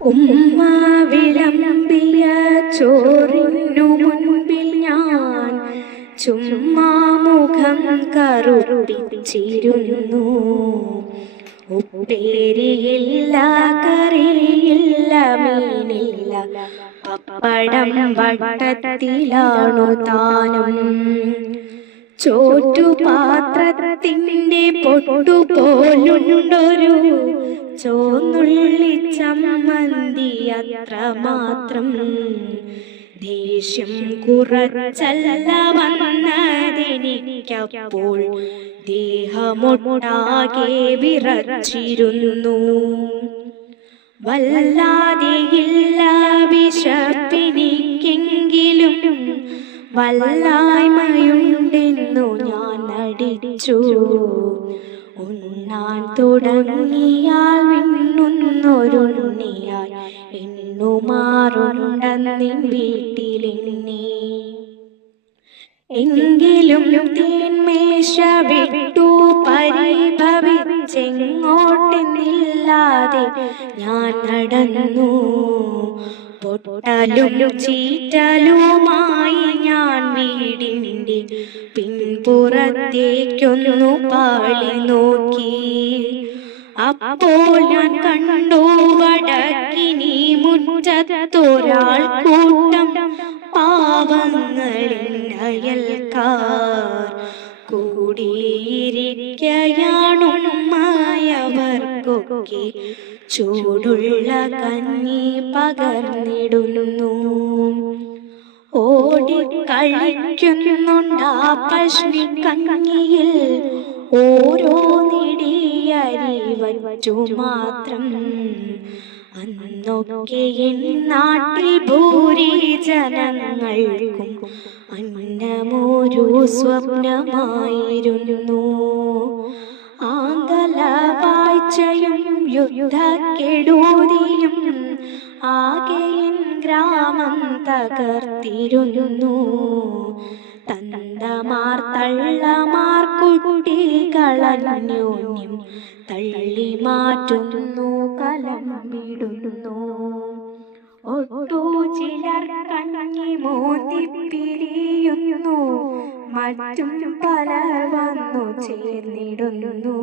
ഉമ്മ വിളമ്പിയ ചോറിനു മുൻപിൽ ഞാൻ ചുമ്മാ മുഖം കറുപ്പിച്ചിരുന്നു. ഉപ്പേരിയില്ല കറിയില്ല മീനില്ല പപ്പടം വട്ടത്തിലാണു താനും. ചോറ്റുപാത്രത്തിന്റെ പൊട്ടുപോലുണ്ടൊരു ചോന്നുള്ളി ചമ്മന്തി അത്ര മാത്രം. ദേഷ്യം കുറച്ചല്ല വന്നതെനിക്കപ്പോൾ ദേഹമൊട്ടാകെ വിറച്ചിരുന്നു. വല്ലാതെയില്ല വിശപ്പിനിക്കെങ്കിലും വല്ലായ്മയുണ്ടെന്നു ഞാൻ നടിച്ചു. ഉണ്ണാൻ തുടങ്ങിയാൽ വിണ്ണുന്നൊരുണ്ണിയായി എണ്ണുമാറുണ്ടെന്നിൻ വീട്ടിലെണ്ണി. എങ്കിലും തേന്മേശ വിട്ടു പരിഭവിച്ചെങ്ങോട്ടെന്നില്ലാതെ ഞാൻ നടന്നു. പൊട്ടലും ചീറ്റലുമായി ഞാൻ വീടിന്റെ പിൻപുറത്തേക്കൊന്നു പാളി നോക്കി. അപ്പോൾ ഞാൻ കണ്ടു വടക്കിനി മുറ്റത്തൊരാൾ കൂട്ടം പാവങ്ങളിൽ അയൽക്കാർ കൂടിയിരിക്കയാണുമായവർക്കൊക്കെ ചൂടുള്ള കഞ്ഞി പകർന്നിടുന്നു ആ പശ്മി കഞ്ഞിയിൽ ഓരോ നിടിയരി വച്ചു മാത്രം അന്നൊക്കെ നാട്ടിൽ ഭൂരി ജനങ്ങൾക്കും അന്നമോരു സ്വപ്നമായിരുന്നു യുദ്ധക്കെടുതിയും ആകെ എൻ ഗ്രാമം തകർത്തിരുന്നു. തന്തമാർ തള്ളമാർ കുട്ടികളന്യോന്യം തള്ളി മാറ്റുന്നു കലം വിടുന്നു ഒട്ടു ചിലർ കണ്ണി മോന്തി പിരിയുന്നു മറ്റും പല വന്നു ചേർന്നിടുന്നു.